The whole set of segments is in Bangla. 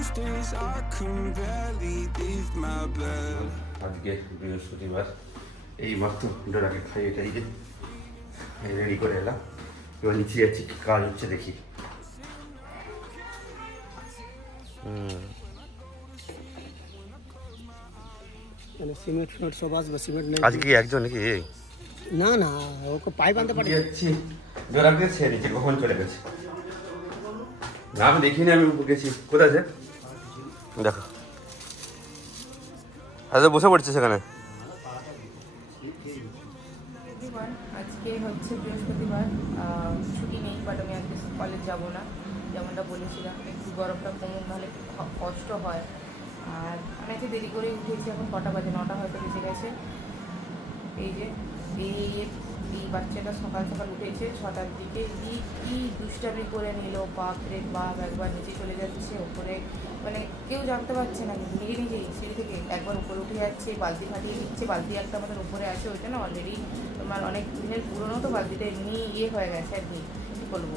Most days I can barely leave my bed. আজকে বৃহস্পতিবার। এই মাত্র ডোরাকে খাইয়ে টাইয়ে রেডি করে এলাম। এবার নিচে যাচ্ছি কি কাজ হচ্ছে দেখি। মানে সিমেন্ট ফিমেন্ট সব আসবে সিমেন্ট নেই। আজকে একজন নাকি? না না ওকে পাইপ আনতে পারি যাচ্ছি। ডোরাকে ছেড়ে দিচ্ছে কখন চলে গেছে? না আমি দেখিনি আমি গেছি। কোথায় আছে দেখো। আচ্ছা বসে পড়ছে সেখানে আজকে হচ্ছে বৃহস্পতিবার ছুটি নেই বাট আমি আজকে কলেজ যাব না। যেমনটা বলেছিলাম, একটু গরমটা কমুক, নাহলে কষ্ট হয়। আর আমি দেরি করে উঠেছি, এখন কটা বাজে? নটা হয়তো বেজে গেছে। এই যে, এই এই বাচ্চাটা সকাল সকাল উঠেছে, ছটার দিকে কি কি দুষ্টামি করে নিল বাপরে বাপ, একবার নিচে চলে যাচ্ছে, ওপরে মানে কেউ জানতে পারছে না নিজে নিজেই সিঁড়ি থেকে একবার উপরে উঠে যাচ্ছে, বালতি ফাটিয়ে দিচ্ছে, বালতি একটা আমাদের উপরে আছে, ওইটা না অলরেডি তোমার অনেক দিনের পুরনো, তো বালতিটা এমনি ইয়ে হয়ে গেছে আর কি, কী বলব?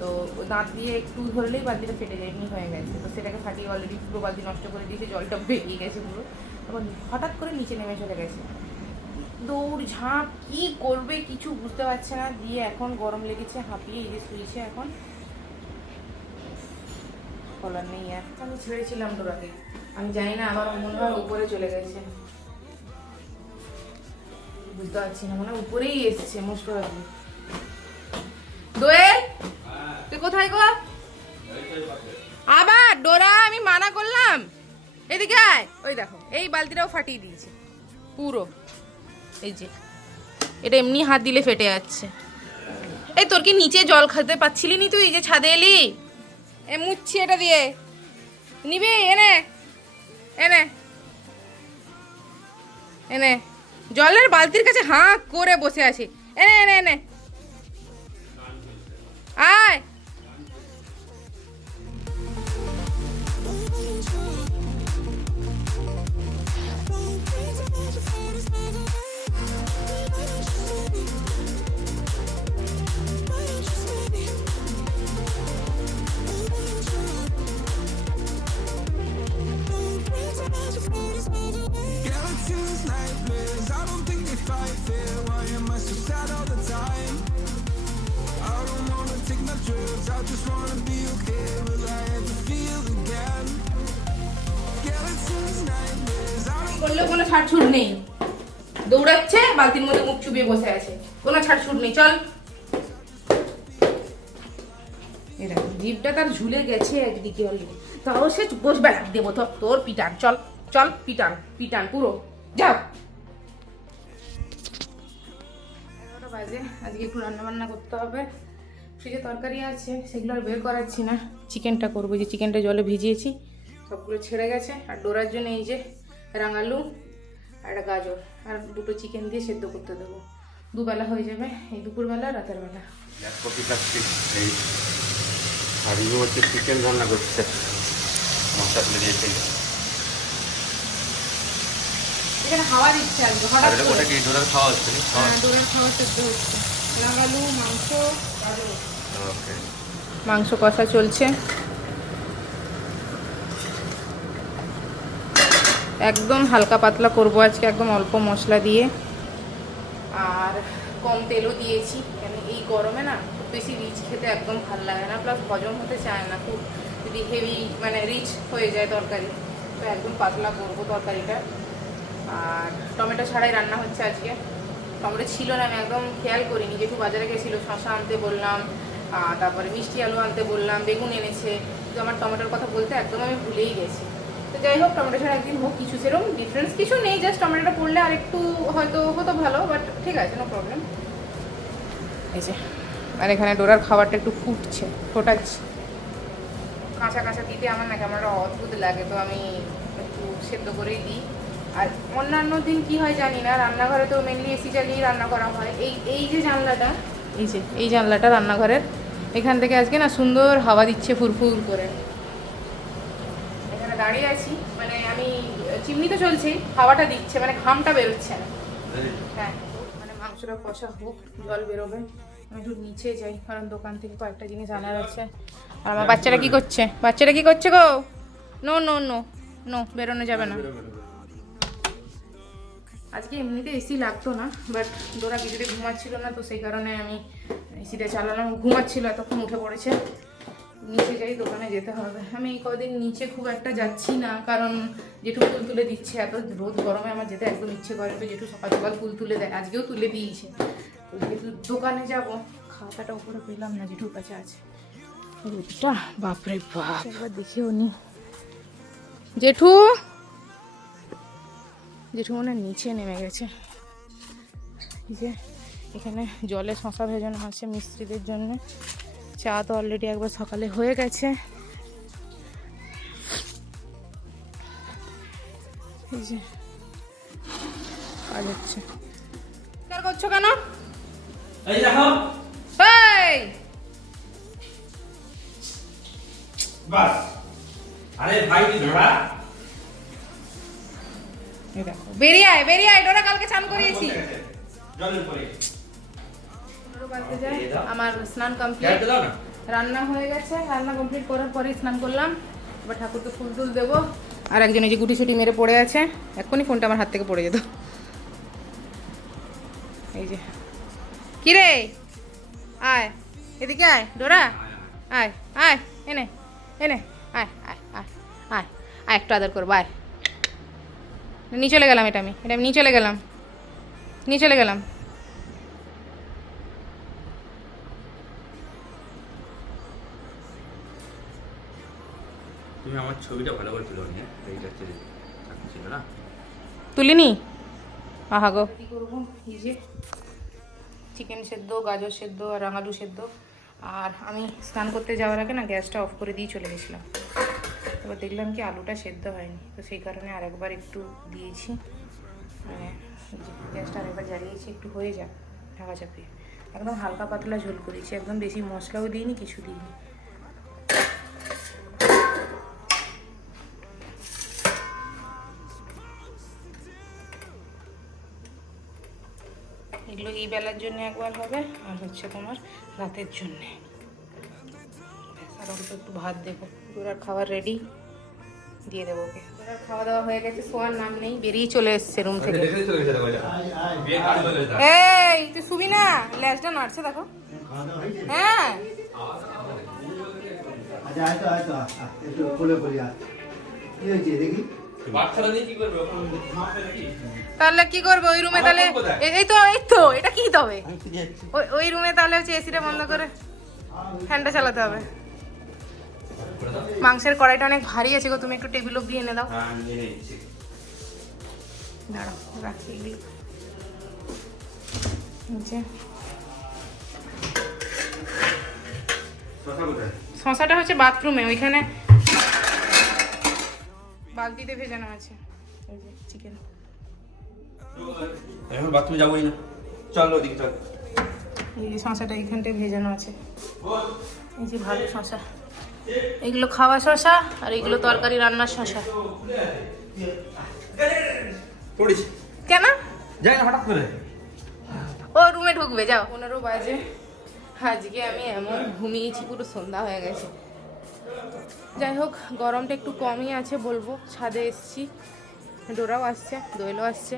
তো দাঁত দিয়ে একটু ধরলেই বালতিটা ফেটে যায়, এমনি হয়ে গেছে, তো সেটাকে ফাটিয়ে অলরেডি পুরো বালতি নষ্ট করে দিয়েছে, জলটা বেরিয়ে গেছে পুরো তখন হঠাৎ করে নিচে নেমে চলে গেছে। দৌড় ঝাঁপ, কি করবে কিছু বুঝতে পারছে না। দিয়ে এখন গরম লেগেছে, হাঁপিয়ে এই যে শুয়েছে এখন। বলার নেই আর। আমি ছেড়েছিলাম ডোরাকে আমি জানি না আবার মনে হয় উপরে চলে গেছে। বুঝতে পারছি না, মনে উপরেই এসছে মোস্ট প্রবাবলি দোয়েল, তুই কোথায় গো? আবার ডোরা, আমি মানা করলাম। এদিকে আয়। ওই দেখো, এই বালতিটাও ফাটিয়ে দিয়েছে, পুরো। এই যে। এটা এমনি হাত দিলে ফেটে যাচ্ছে। এই তোর কি নিচে জল খেতে পাচ্ছিলি নি তুই? যে ছাদে এলি। এ মুচ্ছি এটা দিয়ে। নিবি এনে এনে এনে জলের বালতির কাছে হাঁ করে বসে আছে। এনে এনে এনে my. I just wanna be okay. Will I ever feel again? Skeletons, nightmares. করলেও কোনো ছাড়ছুট নেই দৌড়াচ্ছে বালতির মধ্যে মুখ চুবিয়ে বসে আছে কোনো ছাড়ছুট নেই চল দেখো, জিভটা তার ঝুলে গেছে একদিকে অলরেডি তাও সে বস বেড়া দেবো তো তোর পিটান চল চল পিটান পিটান পুরো যাও বাজে আজকে একটু রান্না বান্না করতে হবে ফ্রিজে তরকারি আছে সেগুলো আর বের করাচ্ছি না। চিকেনটা করব যে চিকেনটা জলে ভিজিয়েছি সবগুলো ছেড়ে গেছে। আর ডোরার জন্য এই যে রাঙালু আর একটা গাজর আর দুটো চিকেন দিয়ে সেদ্ধ করতে দেবো। দুবেলা হয়ে যাবে এই দুপুরবেলা রাতের বেলা। এই আর হচ্ছে চিকেন রান্না করছে। মশলা দিয়েছে এখানে হাওয়া দিচ্ছে আজকে হঠাৎ করে। ওটা কি ডোনার খাওয়া হচ্ছে না হ্যাঁ ডোরার খাওয়া সেদ্ধ হচ্ছে। রাঙালু মাংস মাংস কষা চলছে। একদম হালকা পাতলা করব আজকে, একদম অল্প মশলা দিয়ে। আর কম তেলও দিয়েছি, কেন এই গরমে না খুব বেশি রিচ খেতে একদম ভালো লাগে না প্লাস হজম হতে চায় না, খুব যদি হেভি মানে রিচ হয়ে যায় তরকারি, তো একদম পাতলা করব তরকারিটা। আর টমেটো ছাড়াই রান্না হচ্ছে আজকে। টমেটো ছিল না, আমি একদম খেয়াল করিনি। যেটু বাজারে গেছিল শশা আনতে বললাম তারপরে মিষ্টি আলু আনতে বললাম, বেগুন এনেছে। কিন্তু আমার টমেটোর কথা বলতে একদম আমি ভুলেই গেছি। তো যাই হোক, টমেটো ছাড়া একদিন হোক, কিছু সেরকম ডিফারেন্স কিছু নেই জাস্ট টমেটোটা পড়লে আর একটু হয়তো হতো ভালো বাট ঠিক আছে নো প্রবলেম এই যে, আর এখানে ডোরার খাবারটা একটু ফুটছে, ফোটাচ্ছে। কাঁচা কাঁচা দিতে আমার না কেমন অদ্ভুত লাগে, তো আমি একটু সেদ্ধ করেই দিই। আর অন্যান্য দিন কি হয় জানি না রান্নাঘরে তো মেনলি এসি চালিয়েই রান্না করা হয়। এই এই যে জানলাটা, এই যে, এই জানলাটা রান্নাঘরের, এখান থেকে আজকে না সুন্দর হাওয়া দিচ্ছে ফুরফুর করে। এখানে দাঁড়িয়ে আছি মানে আমি, চিমনি তো চলছে, হাওয়াটা দিচ্ছে মানে ঘামটা বেরোচ্ছে হ্যাঁ মানে মাংসটা কষা হোক, জল বেরোবে, আমি একটু নিচে যাই, কারণ দোকান থেকে কয়েকটা জিনিস আনার আছে। আর আমার বাচ্চারা কি করছে? বাচ্চারা কি করছে গো? নো নো নো নো বেরোনো যাবে না। আজকে এমনিতে এসি লাগতো না বাট দোরা কিছুতে ঘুমাচ্ছিল না তো সেই কারণে আমি এসিটা চালালাম। ঘুমাচ্ছিল এতক্ষণ উঠে পড়েছে। নিচে যাই দোকানে যেতে হবে। আমি এই কদিন নিচে খুব একটা যাচ্ছি না কারণ জেঠু ফুল তুলে দিচ্ছে এত রোদ গরমে আমার যেতে একদম ইচ্ছে করে তো জেঠু সকাল সকাল ফুল তুলে দেয় আজকেও তুলে দিয়েছে। তো যেহেতু দোকানে যাব খাতাটা উপরে পেলাম না জেঠুর কাছে আছে। রোদটা বাপরে বাপ। দেখেও নি। জেঠু! জেঠু মনে নিচে নেমে গেছে। যে এখানে জলে শশা ভেজানো আছে মিস্ত্রিদের জন্য। চা তো অলরেডি একবার সকালে হয়ে গেছে। এই যে কাজ হচ্ছে। করছ কেন? এই দেখো। এই বাস। আরে ভাই ধরা বেরিয়ে আয় বেরিয়ে আয় ডোরা কালকে চান করিয়েছি। আমার স্নান কমপ্লিট রান্না হয়ে গেছে রান্না কমপ্লিট করার পরে স্নান করলাম। এবার ঠাকুরকে ফুল টুল দেবো। আর একজন এই যে গুটি ছুটি মেরে পড়ে আছে এক্ষুনি ফোনটা আমার হাত থেকে পড়ে যেত। এই যে। কিরে? আয় এদিকে আয় ডোরা। আয় আয় এনে এনে আয় আয় আয় আয় আয় একটু আদর করব আয়। নিয়ে চলে গেলাম এটা আমি এটা আমি নিয়ে চলে গেলাম নিয়ে চলে গেলাম। তুমি আমার ছবিটা ভালো করে তুলো নি এইটা হচ্ছে চাকরি ছিল না? তুলিনি? আহা গো। কী করব? এই যে চিকেন সেদ্ধ গাজর সেদ্ধ আর রাঙালু সেদ্ধ। আর আমি স্নান করতে যাওয়ার আগে না গ্যাসটা অফ করে দিয়ে চলে গেছিলাম। এবার দেখলাম কি আলুটা সেদ্ধ হয়নি, তো সেই কারণে আরেকবার একটু দিয়েছি। মানে গ্যাসটা আরেকবার জ্বালিয়েছি, একটু হয়ে যাক, ঢাকা চাপিয়ে। একদম হালকা পাতলা ঝোল করেছি, একদম বেশি মশলাও দিইনি, কিছু দিইনি। এগুলো এই বেলার জন্য একবার হবে, আর হচ্ছে তোমার রাতের জন্যে। আর অল্প একটু ভাত দেবো। ওরা খাবার রেডি দিয়ে দেবো ওকে। খাওয়া দাওয়া হয়ে গেছে শোয়ার নাম নেই বেরিয়ে চলে এসছে রুম থেকে। চলে গেছে এই তুই শুবি না? ল্যাসটা নাড়ছে দেখো। হ্যাঁ। আচ্ছা তাহলে কি করব ওই রুমে তাহলে? এই তো এই তো এটা কি তবে? ওই ওই রুমে তাহলে হচ্ছে এসিটা বন্ধ করে। ফ্যানটা চালাতে হবে। মাংসের কড়াইটা অনেক ভারী আছে গো তুমি একটু টেবিল অব্দি এনে দাও। হ্যাঁ দাঁড়াও এগুলো। শশাটা হচ্ছে বাথরুমে ওইখানে বালতিতে ভেজানো আছে। চিকেন এখন বাথরুমে যাবোই না। চল ওদিকে চল। এই শশাটা এইখানটায় ভেজানো আছে। এই যে ভালো শশা। এগুলো খাওয়া শশা আর এগুলো তরকারি রান্নার শশা কেন? যাই না হঠাৎ করে। ও রুমে ঢুকবে যাও। পনেরো বাজে। আজকে আমি এমন ঘুমিয়েছি পুরো সন্ধ্যা হয়ে গেছে। যাই হোক গরমটা একটু কমই আছে বলব। ছাদে এসছি। ডোরাও আসছে দোয়েলও আসছে।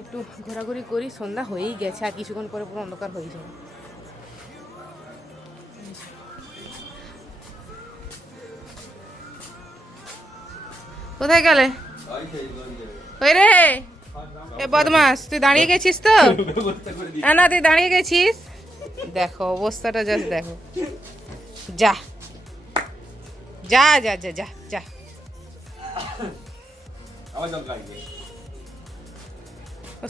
একটু ঘোরাঘুরি করি সন্ধ্যা হয়েই গেছে আর কিছুক্ষণ পরে পুরো অন্ধকার হয়ে যাবে। কোথায় গেলে? ওই রে! এ বদমাস তুই দাঁড়িয়ে গেছিস তো? না না তুই দাঁড়িয়ে গেছিস। দেখো অবস্থাটা জাস্ট দেখো। যা। যা যা যা যা যা।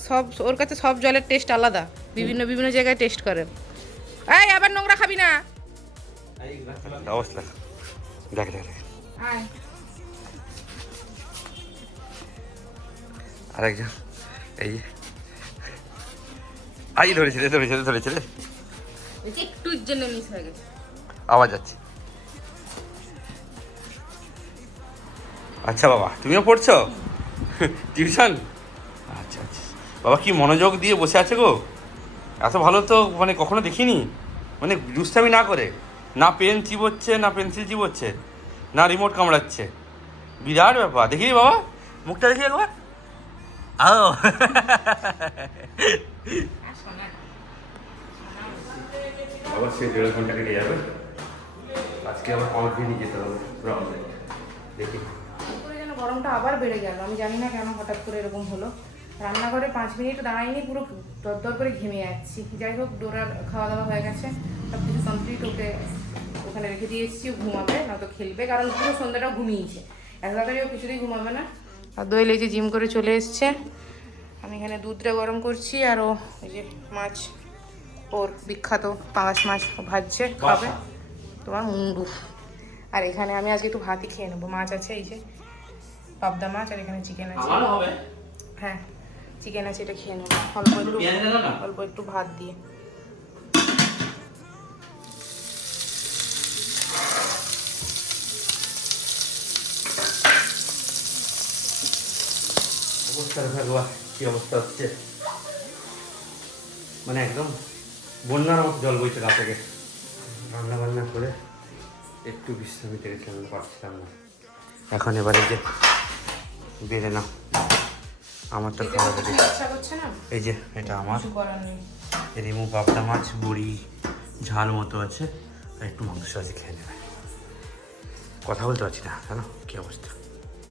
সব ওর কাছে সব জলের টেস্ট আলাদা। বিভিন্ন বিভিন্ন জায়গায় টেস্ট করে। এই আবার নোংরা খাবি না। দেখ দেখ দেখ। আরেকজন। এই। আই ধরেছে রে ধরেছে রে ধরেছে রে। একটুর জন্য মিস হয়ে গেছে। আওয়াজ যাচ্ছে। আচ্ছা বাবা তুমিও পড়ছো? টিউশন? আচ্ছা আচ্ছা। বাবা কি মনোযোগ দিয়ে বসে আছে গো? এত ভালো তো মানে কখনো দেখিনি। মানে দুষ্টামি না করে। না পেন চিবোচ্ছে না পেন্সিল চিবোচ্ছে না রিমোট কামড়াচ্ছে। বিরাট ব্যাপার। দেখি বাবা? মুখটা দেখি একবার? আও আবার দেড় ঘণ্টা কেটে যাবে। আজকে আবার দিয়ে নিয়ে যেতে হবে পুরো দেখি। গরমটা আবার বেড়ে গেল। আমি জানি না কেন হঠাৎ করে এরকম হলো। রান্নাঘরে পাঁচ মিনিট দাঁড়াইনি পুরো দরদর করে ঘেমে যাচ্ছি। যাই হোক ডোরার খাওয়া দাওয়া হয়ে গেছে। সব কিছু কমপ্লিট ওকে ওখানে রেখে দিয়ে এসেছি ঘুমাবে নয়তো খেলবে কারণ পুরো সন্ধ্যাটা ঘুমিয়েছে। এত তাড়াতাড়ি ও কিছুতেই ঘুমাবে না। আর এই যে জিম করে চলে এসছে। আমি এখানে দুধটা গরম করছি আর ও এই যে মাছ ওর বিখ্যাত পাঙাশ মাছ ভাজছে খাবে। তোমার মুন্ডু। আর এখানে আমি আজকে একটু ভাতই খেয়ে নেব। মাছ আছে এই যে পাবদা মাছ আর এখানে চিকেন আছে। হ্যাঁ চিকেন আছে এটা খেয়ে নেব। অল্প একটু? অল্প একটু ভাত দিয়ে। অবস্থা ভগবান কি অবস্থা হচ্ছে? মানে একদম বন্যার মতো জল বইছে গা থেকে। রান্না বান্না করে একটু বিশ্রামিতে গেছিলাম পারছিলাম না। এখন এবারে যে বেড়ে না আমার তো খাওয়া না? এই যে এটা আমার। রিমু পাবদা মাছ বড়ি ঝাল মতো আছে। আর একটু মাংস আছে খেয়ে নেবে। কথা বলতে পারছি না জানো? কী অবস্থা?